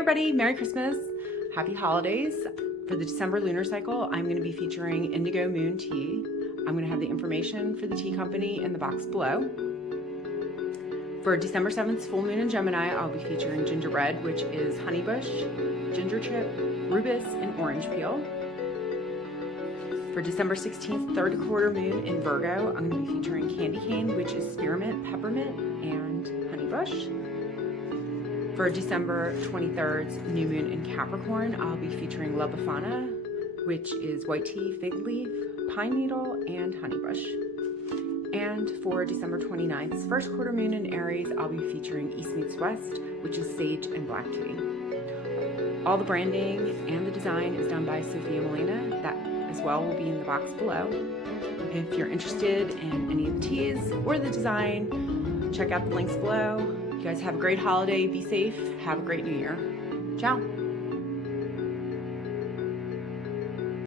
Everybody, Merry Christmas, Happy Holidays. For the December Lunar Cycle, I'm going to be featuring Indigo Moon Tea. I'm going to have the information for the tea company in the box below. For December 7th, full moon in Gemini, I'll be featuring Gingerbread, which is honeybush, ginger chip, rooibos, and orange peel. For December 16th, third quarter moon in Virgo, I'm going to be featuring candy cane, which is spearmint, peppermint, and honeybush. For December 23rd's new moon in Capricorn, I'll be featuring La Befana, which is white tea, fig leaf, pine needle, and honeybush. And for December 29th's first quarter moon in Aries, I'll be featuring East Meets West, which is sage and black tea. All the branding and the design is done by Sophia Molina. That as well will be in the box below. If you're interested in any of the teas or the design, check out the links below. You guys have a great holiday, be safe, have a great new year. Ciao.